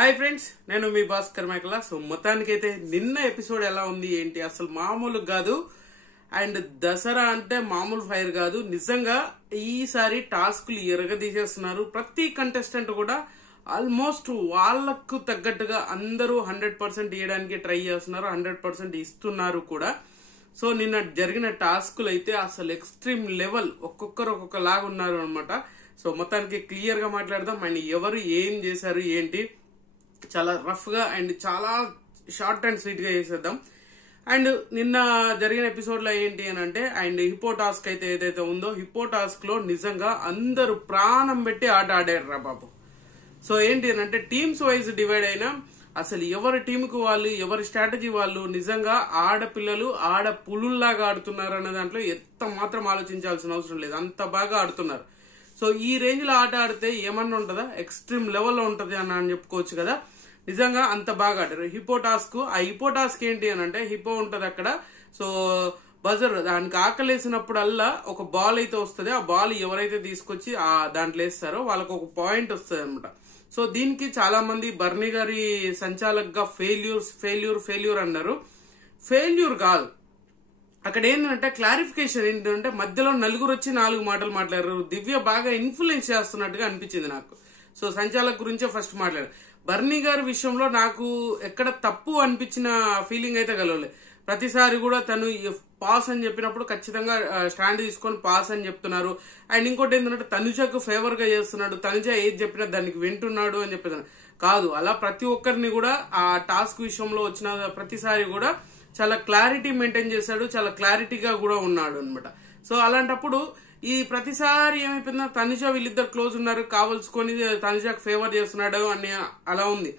Hi friends, నేను మీ భాస్కర్ మేకల. So మొత్తానికైతే నిన్న ఎపిసోడ్ ఎలా ఉంది ఏంటి అసలు మామూలు కాదు. అండ్ దసరా అంటే మామూలు ఫైర్ కాదు. నిజంగా ఈసారి టాస్క్లు ఎరగదీసేస్తున్నారు. ప్రతి కంటెస్టెంట్ కూడా ఆల్మోస్ట్ వాళ్లకు తగ్గట్టుగా అందరూ 100% ఇవ్వడానికి ట్రై చేస్తున్నారు, 100% ఇస్తున్నారు కూడా. సో నిన్న జరిగిన టాస్కులు అయితే అసలు ఎక్స్ట్రీమ్ లెవెల్, ఒక్కొక్కరు ఒక్కొక్క లాగా ఉన్నారు అనమాట. సో మొత్తానికి క్లియర్ గా మాట్లాడదాం. అండ్ ఎవరు ఏం చేశారు ఏంటి చాలా రఫ్ గా అండ్ చాలా షార్ట్ అండ్ స్వీట్ గా చేసేద్దాం. అండ్ నిన్న జరిగిన ఎపిసోడ్ లో ఏంటి అని అంటే, అండ్ హిప్పో టాస్క్ అయితే ఏదైతే ఉందో, హిప్పో టాస్క్ లో నిజంగా అందరూ ప్రాణం పెట్టి ఆట ఆడారు రా బాబు. సో ఏంటి అని అంటే టీమ్స్ వైజ్ డివైడ్ అయినా అసలు ఎవరి టీంకు వాళ్ళు, ఎవరి స్ట్రాటజీ వాళ్ళు నిజంగా ఆడపిల్లలు ఆడ పులుల్లాగా ఆడుతున్నారు అన్న దాంట్లో ఎంత మాత్రం ఆలోచించాల్సిన అవసరం లేదు, అంత బాగా ఆడుతున్నారు. సో ఈ రేంజ్ లో ఆట ఆడితే ఏమన్నా ఉంటుందా, ఎక్స్ట్రీమ్ లెవెల్లో ఉంటది అని చెప్పుకోవచ్చు కదా. నిజంగా అంత బాగా ఆడారు. హిప్పో టాస్క్, ఆ హిప్పో టాస్క్ ఏంటి అని అంటే, హిప్పో ఉంటది అక్కడ. సో బజర్, దానికి ఆకలేసినప్పుడల్లా ఒక బాల్ అయితే వస్తుంది. ఆ బాల్ ఎవరైతే తీసుకొచ్చి ఆ దాంట్లో వేస్తారో వాళ్ళకు ఒక పాయింట్ వస్తుంది అనమాట. సో దీనికి చాలా మంది బర్నీ గారి సంచాలకుగా ఫెయిల్యూర్ అన్నారు. ఫెయిల్యూర్ కాదు, అక్కడ ఏంటంటే క్లారిఫికేషన్ ఏంటంటే మధ్యలో నలుగురు వచ్చి 4 మాటలు మాట్లాడారు. దివ్య బాగా ఇన్ఫ్లుయెన్స్ చేస్తున్నట్టుగా అనిపించింది నాకు. సో సంచాలక్ గురించే ఫస్ట్ మాట్లాడారు. బర్నీ గారి విషయంలో నాకు ఎక్కడ తప్పు అనిపించిన ఫీలింగ్ అయితే కలవలేదు. ప్రతిసారి కూడా తను పాస్ అని చెప్పినప్పుడు ఖచ్చితంగా స్టాండ్ తీసుకొని పాస్ అని చెప్తున్నారు. అండ్ ఇంకోటి ఏంటంటే తనుజకు ఫేవర్ గా చేస్తున్నాడు, తనుజ ఏది చెప్పినా దానికి వింటున్నాడు అని చెప్పేది కాదు. అలా ప్రతి ఒక్కరిని కూడా ఆ టాస్క్ విషయంలో వచ్చిన ప్రతిసారి కూడా చాలా క్లారిటీ మెయింటైన్ చేశాడు, చాలా క్లారిటీగా కూడా ఉన్నాడు అనమాట. సో అలాంటప్పుడు ఈ ప్రతిసారి ఏమైపోయిందో, తనుజ వీళ్ళిద్దరు క్లోజ్ ఉన్నారు, కావలసుకొని తనుజకు ఫేవర్ చేస్తున్నాడు అని అలా ఉంది.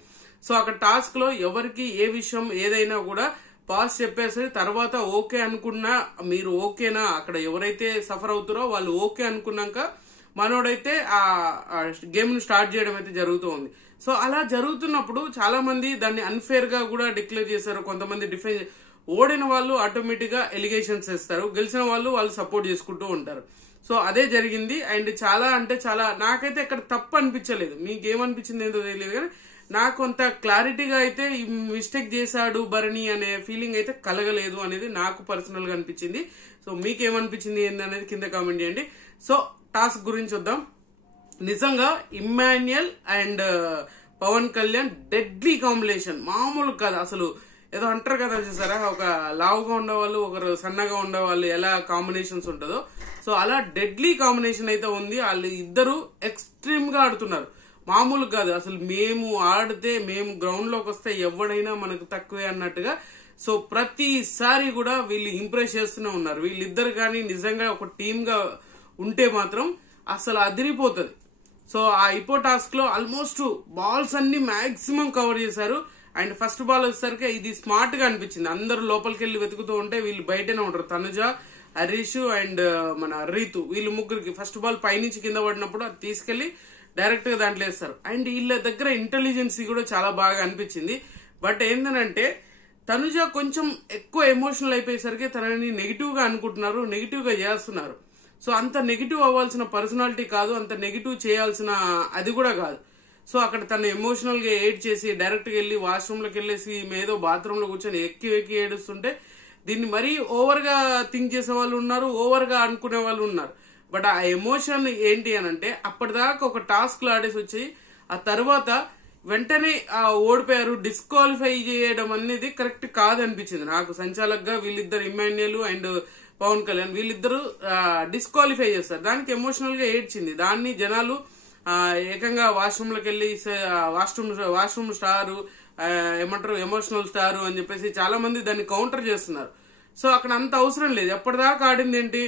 సో అక్కడ టాస్క్ లో ఎవరికి ఏ విషయం ఏదైనా కూడా పాస్ చెప్పేసి తర్వాత ఓకే అనుకున్నా, మీరు ఓకేనా, అక్కడ ఎవరైతే సఫర్ అవుతారో వాళ్ళు ఓకే అనుకున్నాక మనోడైతే ఆ గేమ్ ను స్టార్ట్ చేయడం అయితే జరుగుతూ ఉంది. సో అలా జరుగుతున్నప్పుడు చాలా మంది దాన్ని అన్ఫేర్ గా కూడా డిక్లేర్ చేశారు. కొంతమంది డిఫెన్స్, ఓడిన వాళ్ళు ఆటోమేటిక్ గా ఎలిగేషన్స్ వేస్తారు, గెలిచిన వాళ్ళు సపోర్ట్ చేసుకుంటూ ఉంటారు. సో అదే జరిగింది. అండ్ చాలా అంటే చాలా, నాకైతే ఇక్కడ తప్పు అనిపించలేదు. మీకేమనిపించింది ఏంటో తెలియదు, కానీ నాకు కొంత క్లారిటీగా అయితే మిస్టేక్ చేశాడు భరణి అనే ఫీలింగ్ అయితే కలగలేదు అనేది నాకు పర్సనల్ గా అనిపించింది. సో మీకేమనిపించింది ఏంటి అనేది కింద కామెంట్ చేయండి. సో టాస్క్ గురించి వద్దాం. నిజంగా Emmanuel and Pawan Kalyan deadly combination, మామూలు కాదు అసలు. ఏదో అంటారు కదా చూసారా, ఒక లావుగా ఉండేవాళ్ళు ఒకరు సన్నగా ఉండేవాళ్ళు ఎలా కాంబినేషన్స్ ఉంటుందో, సో అలా డెడ్లీ కాంబినేషన్ అయితే ఉంది. వాళ్ళు ఇద్దరు ఎక్స్ట్రీమ్ గా ఆడుతున్నారు, మామూలు కాదు అసలు. మేము ఆడితే, మేము గ్రౌండ్ లోకి వస్తే ఎవడైనా మనకు తక్కువే అన్నట్టుగా. సో ప్రతిసారి కూడా వీళ్ళు ఇంప్రెస్ చేస్తూనే ఉన్నారు. వీళ్ళిద్దరు కానీ నిజంగా ఒక టీమ్ గా ఉంటే మాత్రం అసలు అదిరిపోతుంది. సో ఆ హిప్పో టాస్క్ లో ఆల్మోస్ట్ బాల్స్ అన్ని మాక్సిమం కవర్ చేశారు. అండ్ ఫస్ట్ బాల్ వచ్చేసరికి ఇది స్మార్ట్ గా అనిపించింది. అందరూ లోపలికి వెళ్లి వెతుకుతూ ఉంటే వీళ్ళు బయటనే ఉంటారు. తనుజ, హరీష్ అండ్ మన రీతు, వీళ్ళు ముగ్గురికి ఫస్ట్ బాల్ పైనుంచి కింద పడినప్పుడు అది తీసుకెళ్లి డైరెక్ట్ గా దాంట్లో వేస్తారు. అండ్ వీళ్ళ దగ్గర ఇంటెలిజెన్సీ కూడా చాలా బాగా అనిపించింది. బట్ ఏంటంటే తనుజ కొంచెం ఎక్కువ ఎమోషనల్ అయిపోయేసరికి తనని నెగిటివ్ గా అనుకుంటున్నారు, నెగిటివ్ గా చేస్తున్నారు. సో అంత నెగిటివ్ అవ్వాల్సిన పర్సనాలిటీ కాదు, అంత నెగిటివ్ చేయాల్సిన అది కూడా కాదు. సో అక్కడ తను ఎమోషనల్ గా ఏడ్ చేసి డైరెక్ట్ గా వెళ్లి వాష్రూమ్ లోకి వెళ్ళేసి ఏదో బాత్రూమ్ లో కూర్చొని ఎక్కి ఏడుస్తుంటే దీన్ని మరీ ఓవర్ గా థింక్ చేసే వాళ్ళు ఉన్నారు, ఓవర్ గా అనుకునే వాళ్ళు ఉన్నారు. బట్ ఆ ఎమోషన్ ఏంటి అని అంటే, అప్పటిదాకా ఒక టాస్క్ లో ఆడేసి వచ్చి ఆ తర్వాత వెంటనే ఓడిపోయారు, డిస్క్వాలిఫై చేయడం అనేది కరెక్ట్ కాదనిపించింది నాకు సంచాలకుగా. వీళ్ళిద్దరు ఇమ్మాన్యుయల్ అండ్ పవన్ కళ్యాణ్ వీళ్ళిద్దరు డిస్క్వాలిఫై చేస్తారు. దానికి ఎమోషనల్ గా ఏడ్చింది. దాన్ని జనాలు ఏకంగా వాష్రూమ్ లోకి వెళ్ళి వాష్రూమ్ స్టారు ఏమంటారు, ఎమోషనల్ స్టారు అని చెప్పేసి చాలా మంది దాన్ని కౌంటర్ చేస్తున్నారు. సో అక్కడ అంత అవసరం లేదు. ఎప్పటిదాకా ఆడింది ఏంటి,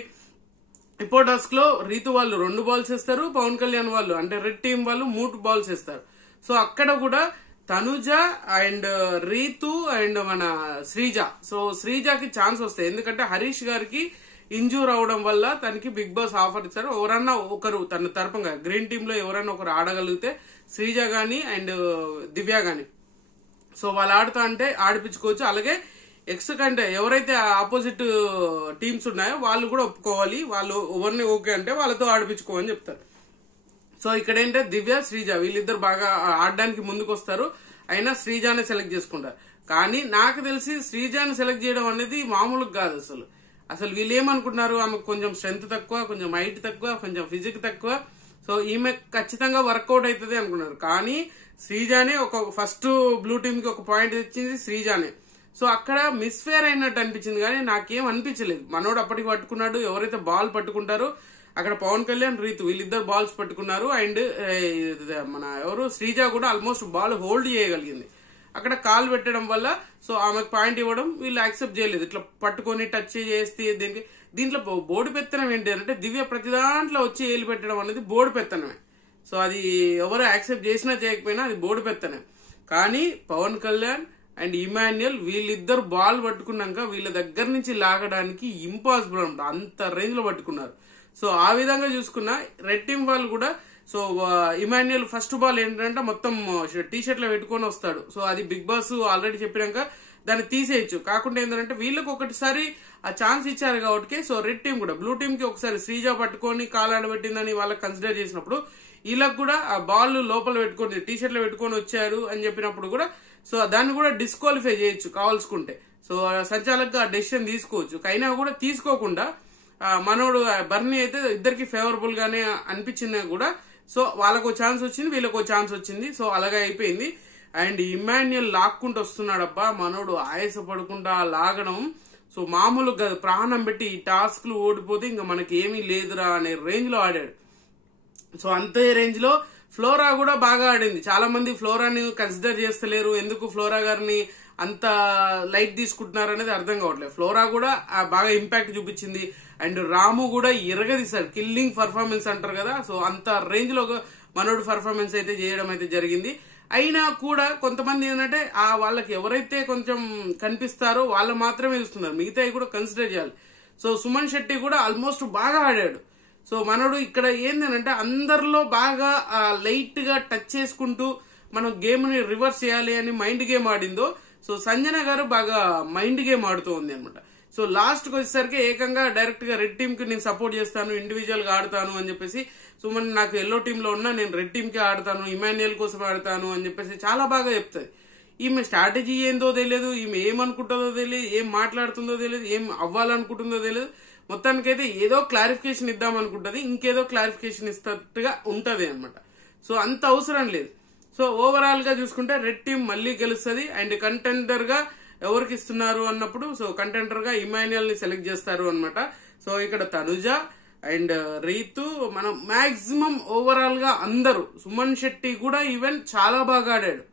హిప్పో టాస్క్ లో రీతు వాళ్ళు 2 బాల్స్ వేస్తారు, పవన్ కళ్యాణ్ వాళ్ళు అంటే రెడ్ టీం వాళ్ళు 3 బాల్స్ వేస్తారు. సో అక్కడ కూడా తనుజ అండ్ రీతు అండ్ మన శ్రీజ, సో శ్రీజకి ఛాన్స్ వస్తాయి. ఎందుకంటే హరీష్ గారికి ఇంజూర్ అవడం వల్ల తనకి బిగ్ బాస్ ఆఫర్ ఇచ్చారు. ఎవరన్నా ఒకరు తన తరపుగా గ్రీన్ టీమ్ లో ఎవరన్నా ఒకరు ఆడగలిగితే శ్రీజ గాని అండ్ దివ్య గాని, సో వాళ్ళు ఆడుతా అంటే ఆడిపించుకోవచ్చు. అలాగే ఎక్స్ కంటే ఎవరైతే ఆపోజిట్ టీమ్స్ ఉన్నాయో వాళ్ళు కూడా ఒప్పుకోవాలి, వాళ్ళు ఎవరిని ఓకే అంటే వాళ్ళతో ఆడిపించుకోమని చెప్తారు. సో ఇక్కడ ఏంటంటే దివ్య శ్రీజ వీళ్ళిద్దరు బాగా ఆడడానికి ముందుకు వస్తారు, అయినా శ్రీజానే సెలెక్ట్ చేసుకుంటారు. కానీ నాకు తెలిసి శ్రీజాని సెలెక్ట్ చేయడం అనేది మామూలుగా కాదు. అసలు వీళ్ళు ఏమనుకుంటున్నారు, ఆమెకు కొంచెం స్ట్రెంత్ తక్కువ, కొంచెం హైట్ తక్కువ, కొంచెం ఫిజిక్ తక్కువ, సో ఈమె ఖచ్చితంగా వర్కౌట్ అవుతుంది అనుకున్నారు. కానీ శ్రీజానే ఒక ఫస్ట్ బ్లూ టీమ్ కి ఒక పాయింట్ తెచ్చింది శ్రీజానే. సో అక్కడ మిస్ఫేర్ అయినట్టు అనిపించింది, కానీ నాకేం అనిపించలేదు. మనోడు అప్పటికి పట్టుకున్నాడు, ఎవరైతే బాల్ పట్టుకుంటారో అక్కడ పవన్ కళ్యాణ్ రీతు వీళ్ళిద్దరు బాల్స్ పట్టుకున్నారు. అండ్ మన శ్రీజ కూడా ఆల్మోస్ట్ బాల్ హోల్డ్ చేయగలిగింది. అక్కడ కాల్ పెట్టడం వల్ల సో ఆమెకు పాయింట్ ఇవ్వడం వీళ్ళు యాక్సెప్ట్ చేయలేదు. ఇట్లా పట్టుకొని టచ్ చేస్తే దీంట్లో బోర్డు పెత్తనం ఏంటి అంటే దివ్య ప్రతి దాంట్లో వచ్చి ఏలు పెట్టడం అనేది బోర్డు పెత్తనమే. సో అది ఎవరు యాక్సెప్ట్ చేసినా చేయకపోయినా అది బోర్డు పెత్తనం. కానీ పవన్ కళ్యాణ్ అండ్ ఇమాన్యుయల్ వీళ్ళిద్దరు బాల్ పట్టుకున్నాక వీళ్ళ దగ్గర నుంచి లాగడానికి ఇంపాసిబుల్ అనమాట, అంత రేంజ్ లో పట్టుకున్నారు. సో ఆ విధంగా చూసుకున్న రెడ్ టీం వాళ్ళు కూడా సో ఇమాన్యుయల్ ఫస్ట్ బాల్ ఏంటంటే మొత్తం టీ షర్ట్ లో పెట్టుకొని వస్తాడు. సో అది బిగ్ బాస్ ఆల్రెడీ చెప్పినాక దాన్ని తీసేయచ్చు. కాకుండా ఏంటంటే వీళ్ళకి ఒకటిసారి ఆ ఛాన్స్ ఇచ్చారు కాబట్టి సో రెడ్ టీం కూడా బ్లూ టీం కి ఒకసారి శ్రీజ పట్టుకొని కాలాడబెట్టిందని వాళ్ళకి కన్సిడర్ చేసినప్పుడు వీళ్ళకి కూడా ఆ బాల్ లోపల పెట్టుకొని టీ షర్ట్ లో పెట్టుకొని వచ్చారు అని చెప్పినప్పుడు కూడా సో దాన్ని కూడా డిస్క్వాలిఫై చేయొచ్చు కావాల్సుకుంటే. సో సంచాలకుగా ఆ డెసిషన్ తీసుకోవచ్చు. అయినా కూడా తీసుకోకుండా మనోడు బర్నీ అయితే ఇద్దరికి ఫేవరబుల్ గానే అనిపించినా కూడా సో వాళ్ళకు ఛాన్స్ వచ్చింది, వీళ్ళకు ఛాన్స్ వచ్చింది. సో అలాగే అయిపోయింది. అండ్ ఇమాన్యుయల్ లాక్కుంటూ వస్తున్నాడబ్బా, మనోడు ఆయాస పడుకుంటా లాగడం సో మామూలు కాదు. ప్రాణం పెట్టి ఈ టాస్క్లు ఓడిపోతే ఇంకా మనకి ఏమీ లేదురా అనే రేంజ్ లో ఆడాడు. సో అంతే రేంజ్ లో ఫ్లోరా కూడా బాగా ఆడింది. చాలా మంది ఫ్లోరాని కన్సిడర్ చేస్తలేరు, ఎందుకు ఫ్లోరా గారిని అంత లైట్ తీసుకుంటున్నారు అనేది అర్థం కావట్లేదు. ఫ్లోరా కూడా బాగా ఇంపాక్ట్ చూపించింది. అండ్ రాము కూడా ఇరగదీశాడు, కిల్లింగ్ పర్ఫార్మెన్స్ అంటారు కదా, సో అంత రేంజ్ లో మనోడు పర్ఫార్మెన్స్ అయితే చేయడం అయితే జరిగింది. అయినా కూడా కొంతమంది ఏంటంటే వాళ్ళకి ఎవరైతే కొంచెం కనిపిస్తారో వాళ్ళు మాత్రమే చూస్తున్నారు, మిగతాయి కూడా కన్సిడర్ చేయాలి. సో సుమన్ శెట్టి కూడా ఆల్మోస్ట్ బాగా ఆడాడు. సో మనోడు ఇక్కడ ఏంటంటే అందరిలో బాగా లైట్ గా టచ్ చేసుకుంటూ మనం గేమ్ ని రివర్స్ చేయాలి అని మైండ్ గేమ్ ఆడిందో సో సంజన గారు బాగా మైండ్ గేమ్ ఆడుతూ ఉంది అనమాట. సో లాస్ట్ కి వచ్చేసరికి ఏకంగా డైరెక్ట్ గా రెడ్ టీమ్ కి నేను సపోర్ట్ చేస్తాను, ఇండివిజువల్ గా ఆడతాను అని చెప్పేసి సుమన్ నాకు ఎల్లో టీమ్ లో ఉన్నా నేను రెడ్ టీమ్ కి ఆడతాను, ఇమాన్యుయల్ కోసం ఆడతాను అని చెప్పేసి చాలా బాగా చెప్తుంది. ఈమె స్ట్రాటజీ ఏందో తెలియదు, ఈమె ఏమనుకుంటుందో తెలియదు, ఏం మాట్లాడుతుందో తెలియదు, ఏం అవ్వాలనుకుంటుందో తెలియదు. మొత్తానికైతే ఏదో క్లారిఫికేషన్ ఇద్దాం అనుకుంటది, ఇంకేదో క్లారిఫికేషన్ ఇస్తట్టుగా ఉంటది అనమాట. సో అంత అవసరం లేదు. సో ఓవరాల్ గా చూసుకుంటే రెడ్ టీం మళ్ళీ గెలుస్తుంది. అండ్ కంటెండర్ గా ఎవరికి ఇస్తున్నారు అన్నప్పుడు సో కంటెండర్ గా ఇమాన్యుయల్ ని సెలెక్ట్ చేస్తారు అనమాట. సో ఇక్కడ తనుజ అండ్ రీతు మనం మాక్సిమం ఓవరాల్ గా అందరూ, సుమన్ శెట్టి కూడా ఈవెన్ చాలా బాగా ఆడాడు.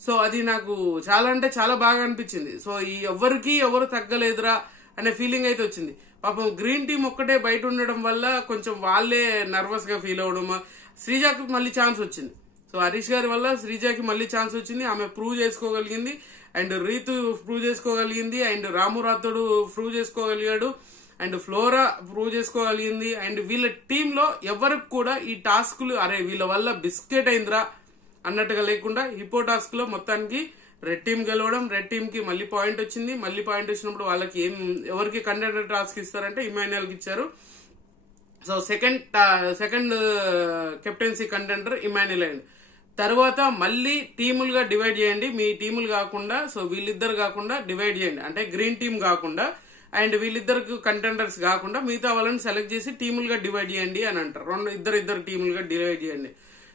సో అది నాకు చాలా అంటే చాలా బాగా అనిపించింది. సో ఈ ఎవరు తగ్గలేదురా అనే ఫీలింగ్ అయితే వచ్చింది. పాపం గ్రీన్ టీం ఒక్కటే బయట ఉండడం వల్ల కొంచెం వాళ్ళే నర్వస్ గా ఫీల్ అవడం. శ్రీజాకి మళ్ళీ ఛాన్స్ వచ్చింది. సో హరీష్ గారి వల్ల శ్రీజాకి మళ్ళీ ఛాన్స్ వచ్చింది, ఆమె ప్రూవ్ చేసుకోగలిగింది. అండ్ రీతు ప్రూవ్ చేసుకోగలిగింది, అండ్ రాము రాథోడు ప్రూవ్ చేసుకోగలిగాడు, అండ్ ఫ్లోరా ప్రూవ్ చేసుకోగలిగింది. అండ్ వీళ్ళ టీంలో ఎవరికి కూడా ఈ టాస్క్లు అరే వీళ్ళ వల్ల బిస్కెట్ అయిందిరా అన్నట్టుగా లేకుండా హిపో టాస్క్ లో మొత్తానికి రెడ్ టీం గెలవడం, రెడ్ టీం కి మళ్ళీ పాయింట్ వచ్చింది. మళ్ళీ పాయింట్ వచ్చినప్పుడు వాళ్ళకి ఎవరికి కంటెండర్ టాస్క్ ఇస్తారంటే ఇమాన్యుయల్ కి ఇచ్చారు. So second captaincy contender Emmanuel అయింది. తర్వాత మళ్ళీ టీములుగా డివైడ్ చేయండి, మీ టీములు కాకుండా సో వీళ్ళిద్దరు కాకుండా డివైడ్ చేయండి, అంటే గ్రీన్ టీం కాకుండా అండ్ వీళ్ళిద్దరికి కంటెండర్స్ కాకుండా మిగతా వాళ్ళని సెలెక్ట్ చేసి టీములుగా డివైడ్ చేయండి అని అంటారు. ఇద్దరు టీములుగా డివైడ్ చేయండి.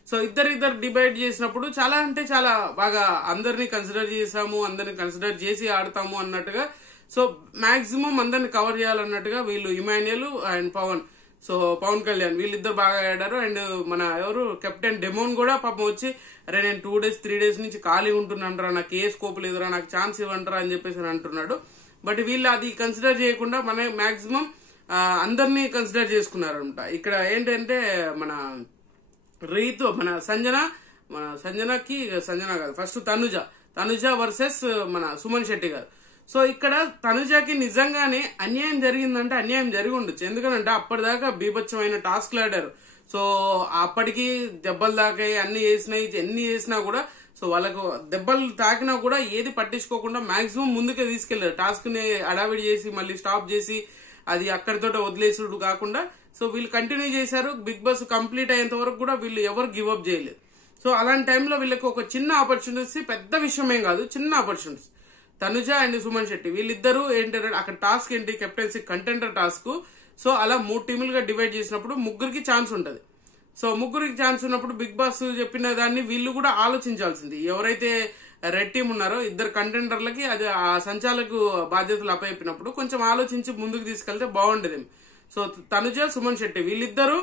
సో ఇద్దరు డివైడ్ చేసినప్పుడు చాలా అంటే చాలా బాగా అందరినీ కన్సిడర్ చేసాము, అందరిని కన్సిడర్ చేసి ఆడతాము అన్నట్టుగా సో మాక్సిమం అందరిని కవర్ చేయాలన్నట్టుగా వీళ్ళు ఇమాన్యుయల్ అండ్ పవన్ కళ్యాణ్ వీళ్ళిద్దరు బాగా ఆడారు. అండ్ మన కెప్టెన్ డెమోన్ కూడా పాపం వచ్చి అరే నేను 2 days 3 days నుంచి ఖాళీ ఉంటున్నానరా, నాకు ఏ స్కోప్ లేదురా, నాకు ఛాన్స్ ఇవ్వంటారా అని చెప్పేసి అంటున్నాడు. బట్ వీళ్ళు అది కన్సిడర్ చేయకుండా మన మాక్సిమం అందరినీ కన్సిడర్ చేసుకున్నారు అనమాట. ఇక్కడ ఏంటంటే మన రీతు సంజనకి కాదు, ఫస్ట్ తనుజ వర్సెస్ మన సుమన్ శెట్టి గారు. సో ఇక్కడ తనుజకి నిజంగానే అన్యాయం జరిగిందంటే అన్యాయం జరిగి ఉండొచ్చు. ఎందుకంటే అప్పటిదాకా బీభత్సమైన టాస్క్లు ఆడారు. సో అప్పటికి దెబ్బలు తాకాయి, ఎన్ని చేసినా కూడా సో వాళ్ళకు దెబ్బలు తాకినా కూడా ఏది పట్టించుకోకుండా మాక్సిమం ముందుకే తీసుకెళ్లారు. టాస్క్ ని అడావిడి చేసి మళ్ళీ స్టాప్ చేసి అది అక్కడితో వదిలేసుడు కాకుండా సో వీళ్ళు కంటిన్యూ చేశారు. బిగ్ బాస్ కంప్లీట్ అయ్యేంత వరకు కూడా వీళ్ళు ఎవరు గివ్ అప్ చేయలేదు. సో అలాంటి టైంలో వీళ్ళకి ఒక చిన్న ఆపర్చునిటీస్, పెద్ద విషయం ఏం కాదు, చిన్న ఆపర్చునిటీస్. తనుజ అండ్ సుమన్ శెట్టి వీళ్ళిద్దరూ ఏంటంటే అక్కడ టాస్క్ ఏంటి, కెప్టెన్సీ కంటెండర్ టాస్క్. సో అలా 3 టీములుగా డివైడ్ చేసినప్పుడు ముగ్గురికి ఛాన్స్ ఉంటది. సో ముగ్గురికి ఛాన్స్ ఉన్నప్పుడు బిగ్ బాస్ చెప్పిన దాన్ని వీళ్ళు కూడా ఆలోచించాల్సింది. ఎవరైతే రెడ్ టీం ఉన్నారో 2 కంటెండర్లకి అది ఆ సంచాలకు బాధ్యతలు అప్పయినప్పుడు కొంచెం ఆలోచించి ముందుకు తీసుకెళ్తే బాగుండేది. సో తనుజ, సుమన్ శెట్టి వీళ్ళిద్దరూ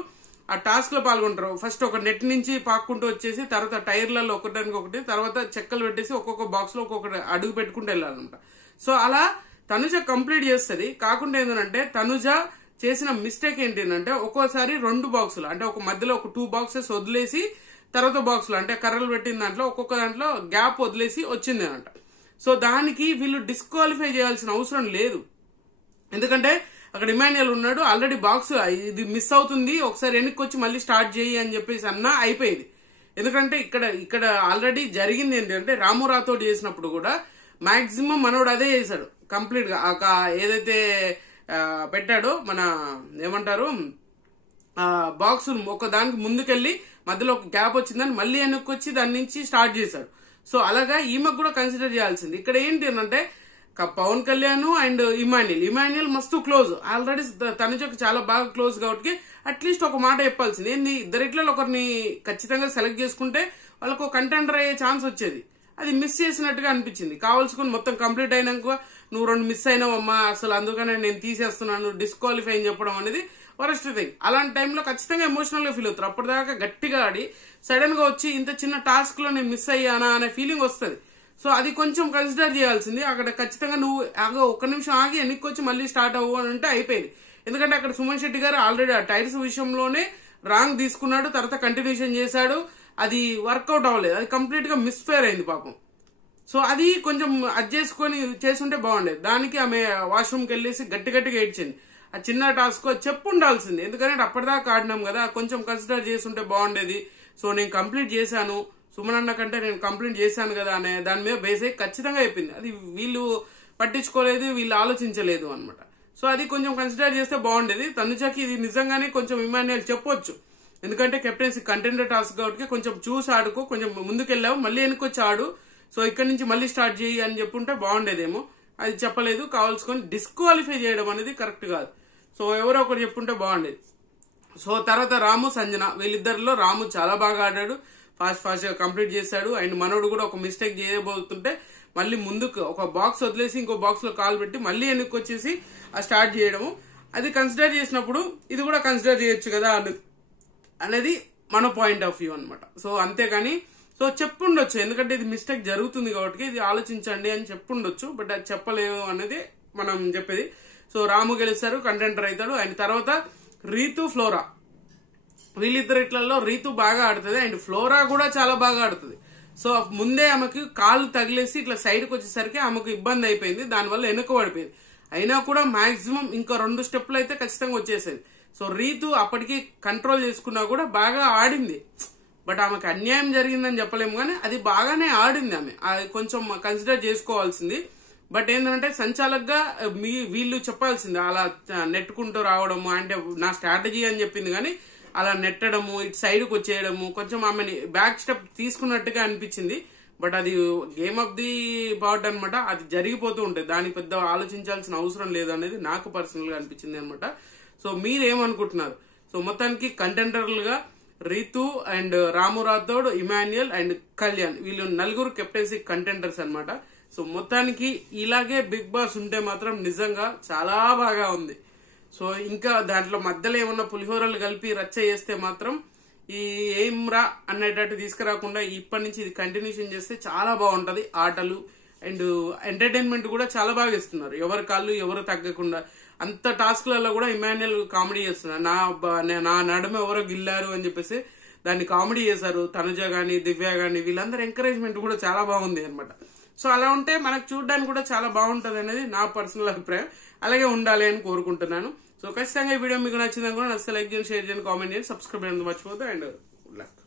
ఆ టాస్క్ లో పాల్గొంటారు. ఫస్ట్ ఒక నెట్ నుంచి పాక్కుంటూ వచ్చేసి, తర్వాత టైర్లలో ఒకటి, తర్వాత చెక్కలు పెట్టేసి ఒక్కొక్క బాక్స్ లో ఒక్కొక్కటి అడుగు పెట్టుకుంటూ వెళ్ళాలన్నమాట. సో అలా తనుజ కంప్లీట్ చేస్తుంది. కాకుండా ఏంటంటే తనుజ చేసిన మిస్టేక్ ఏంటంటే ఒక్కోసారి 2 బాక్సులు అంటే ఒక మధ్యలో ఒక 2 బాక్సెస్ వదిలేసి తర్వాత బాక్సులు అంటే కర్రలు పెట్టిన దాంట్లో ఒక్కొక్క దాంట్లో గ్యాప్ వదిలేసి వచ్చింది అన్నమాట. సో దానికి వీళ్ళు డిస్క్వాలిఫై చేయాల్సిన అవసరం లేదు. ఎందుకంటే అక్కడ ఇమాన్యుయల్ ఉన్నాడు, ఆల్రెడీ బాక్స్ ఇది మిస్ అవుతుంది, ఒకసారి వెనక్కి వచ్చి మళ్ళీ స్టార్ట్ చేయి అని చెప్పేసి అన్నా అయిపోయింది. ఎందుకంటే ఇక్కడ ఆల్రెడీ జరిగింది ఏంటంటే రాము రాథోడ్ చేసినప్పుడు కూడా మాక్సిమం మనోడు అదే చేశాడు కంప్లీట్ గా. ఏదైతే పెట్టాడో మన ఏమంటారు బాక్స్ ఒక దానికి ముందుకెళ్లి మధ్యలో ఒక గ్యాప్ వచ్చిందని మళ్ళీ వెనక్కి వచ్చి దాని నుంచి స్టార్ట్ చేశాడు. సో అలాగా ఈమెకు కూడా కన్సిడర్ చేయాల్సింది. ఇక్కడ ఏంటి అంటే పవన్ కళ్యాణ్ అండ్ ఇమాన్యుయల్ మస్తు క్లోజ్, ఆల్రెడీ తనుజకు చాలా బాగా క్లోజ్ కాబట్టి అట్లీస్ట్ ఒక మాట చెప్పాల్సింది. ఏంది, ఇద్దరిట్లో ఒకరిని ఖచ్చితంగా సెలెక్ట్ చేసుకుంటే వాళ్ళకు కంటెండర్ అయ్యే ఛాన్స్ వచ్చేది. అది మిస్ చేసినట్టుగా అనిపించింది. కావాల్సుకుని మొత్తం కంప్లీట్ అయినాక నువ్వు 2 మిస్ అయినావమ్మా, అసలు అందుకనే నేను తీసేస్తున్నాను, డిస్క్వాలిఫై అని చెప్పడం అనేది వరస్ట్ థింగ్. అలాంటి టైంలో ఖచ్చితంగా ఎమోషనల్ గా ఫీల్ అవుతారు. అప్పటిదాకా గట్టిగా ఆడి సడన్ గా వచ్చి ఇంత చిన్న టాస్క్ లో నేను మిస్ అయ్యానా అనే ఫీలింగ్ వస్తుంది. సో అది కొంచెం కన్సిడర్ చేయాల్సింది. అక్కడ ఖచ్చితంగా నువ్వు ఒక్క నిమిషం ఆగి వెనక్కి వచ్చి మళ్ళీ స్టార్ట్ అవ్వు అని అంటే అయిపోయింది. ఎందుకంటే అక్కడ సుమన్ శెట్టి గారు ఆల్రెడీ ఆ టైర్స్ విషయంలోనే రాంగ్ తీసుకున్నాడు, తర్వాత కంటిన్యూషన్ చేశాడు, అది వర్కౌట్ అవ్వలేదు, అది కంప్లీట్ గా మిస్ఫేర్ అయింది పాపం. సో అది కొంచెం అడ్జస్ట్ చేసుకొని చేస్తుంటే బాగుండేది. దానికి ఆమె వాష్రూమ్కి వెళ్ళేసి గట్టిగా ఏడ్చింది. ఆ చిన్న టాస్క్ చెప్పు ఉండాల్సింది, ఎందుకంటే అప్పటిదాకా ఆడినాం కదా, కొంచెం కన్సిడర్ చేస్తుంటే బాగుండేది. సో నేను కంప్లీట్ చేశాను, సుమన్ అన్న కంటే నేను కంప్లీట్ చేశాను కదా అనే దాని మీద బేస్ అయ్యి ఖచ్చితంగా చెప్పింది. అది వీళ్ళు పట్టించుకోలేదు, వీళ్ళు ఆలోచించలేదు అనమాట. సో అది కొంచెం కన్సిడర్ చేస్తే బాగుండేది. తనుజకి ఇది నిజంగానే కొంచెం ఇమాన్యుయల్ చెప్పొచ్చు, ఎందుకంటే కెప్టెన్సీ కంటెండర్ టాస్క్ కాబట్టి కొంచెం చూసి ఆడుకో, కొంచెం ముందుకెళ్ళావు మళ్ళీ వెనుకొచ్చి ఆడు, సో ఇక్కడ నుంచి మళ్ళీ స్టార్ట్ చేయి అని చెప్పుంటే బాగుండేదేమో. అది చెప్పలేదు, కావాల్సుకొని డిస్క్వాలిఫై చేయడం అనేది కరెక్ట్ కాదు. సో ఎవరో ఒకరు చెప్పుంటే బాగుండేది. సో తర్వాత రాము, సంజన వీళ్ళిద్దరిలో రాము చాలా బాగా ఆడాడు, ఫాస్ట్ గా కంప్లీట్ చేశాడు. అండ్ మనోడు కూడా ఒక మిస్టేక్ చేయబోతుంటే మళ్ళీ ముందుకు ఒక బాక్స్ వదిలేసి ఇంకో బాక్స్ లో కాల్ పెట్టి మళ్ళీ వెనక్కి వచ్చేసి ఆ స్టార్ట్ చేయడము, అది కన్సిడర్ చేసినప్పుడు ఇది కూడా కన్సిడర్ చేయొచ్చు కదా అనేది మన పాయింట్ ఆఫ్ వ్యూ అనమాట. సో అంతేగాని సో చెప్పుండొచ్చు, ఎందుకంటే ఇది మిస్టేక్ జరుగుతుంది కాబట్టి ఇది ఆలోచించండి అని చెప్పుండొచ్చు, బట్ అది చెప్పలేదు అనేది మనం చెప్పేది. సో రాము గెలుస్తారు, కంటెంటర్ అవుతాడు. అండ్ తర్వాత రీతు, ఫ్లోరా వీళ్ళిద్దరిట్లలో రీతు బాగా ఆడుతుంది అండ్ ఫ్లోరా కూడా చాలా బాగా ఆడుతుంది. సో ముందే ఆమెకు కాళ్ళు తగిలేసి ఇట్లా సైడ్కి వచ్చేసరికి ఆమెకు ఇబ్బంది అయిపోయింది, దానివల్ల వెనుక పడిపోయింది. అయినా కూడా మాక్సిమం ఇంకా 2 స్టెప్లు అయితే ఖచ్చితంగా వచ్చేసేది. సో రీతు అప్పటికి కంట్రోల్ చేసుకున్నా కూడా బాగా ఆడింది, బట్ ఆమెకు అన్యాయం జరిగిందని చెప్పలేము కానీ అది బాగానే ఆడింది. ఆమె అది కొంచెం కన్సిడర్ చేసుకోవాల్సింది. బట్ ఏంటంటే సంచాలకుగా వీళ్ళు చెప్పాల్సింది, అలా నెట్టుకుంటూ రావడము అంటే నా స్ట్రాటజీ అని చెప్పింది కానీ అలా నెట్టడము, ఇటు సైడ్కి వచ్చేయడము, కొంచెం ఆమెని బ్యాక్ స్టెప్ తీసుకున్నట్టుగా అనిపించింది. బట్ అది గేమ్ ఆఫ్ ది పార్ట్ అనమాట, అది జరిగిపోతూ ఉంటుంది, దానికి పెద్ద ఆలోచించాల్సిన అవసరం లేదు అనేది నాకు పర్సనల్ గా అనిపించింది అనమాట. సో మీరేమనుకుంటున్నారు? సో మొత్తానికి కంటెండర్లుగా Rithu and Ramu Rathod, Emmanuel and Kalyan వీళ్ళు 4 కెప్టెన్సీ కంటెండర్స్ అనమాట. సో మొత్తానికి ఇలాగే బిగ్ బాస్ ఉంటే మాత్రం నిజంగా చాలా బాగా ఉంది. సో ఇంకా దాంట్లో మధ్యలో ఏమన్నా పులిహోరలు కలిపి రచ్చ చేస్తే మాత్రం ఈ ఏం రా అనేటట్టు తీసుకురాకుండా ఇప్పటి నుంచి ఇది కంటిన్యూషన్ చేస్తే చాలా బాగుంటది. ఆటలు అండ్ ఎంటర్టైన్మెంట్ కూడా చాలా బాగా ఇస్తున్నారు, ఎవరి కాళ్ళు ఎవరు తగ్గకుండా. అంత టాస్క్లలో కూడా ఇమాన్యుయల్ కామెడీ చేస్తున్నారు, నా నడుమ ఎవరో గిల్లారు అని చెప్పేసి దాన్ని కామెడీ చేశారు. తనుజ గాని, దివ్య గాని వీళ్ళందరూ ఎంకరేజ్మెంట్ కూడా చాలా బాగుంది అనమాట. సో అలా ఉంటే మనకు చూడడానికి కూడా చాలా బాగుంటది అనేది నా పర్సనల్ అభిప్రాయం. అలాగే ఉండాలి అని కోరుకుంటున్నాను. సో ఖచ్చితంగా ఈ వీడియో మీకు నచ్చిందని కూడా నచ్చితే లైక్ చేయండి, షేర్ చేయండి, కామెంట్ చేయండి, సబ్స్క్రైబ్ చేయండి మర్చిపోద్దు. And good luck.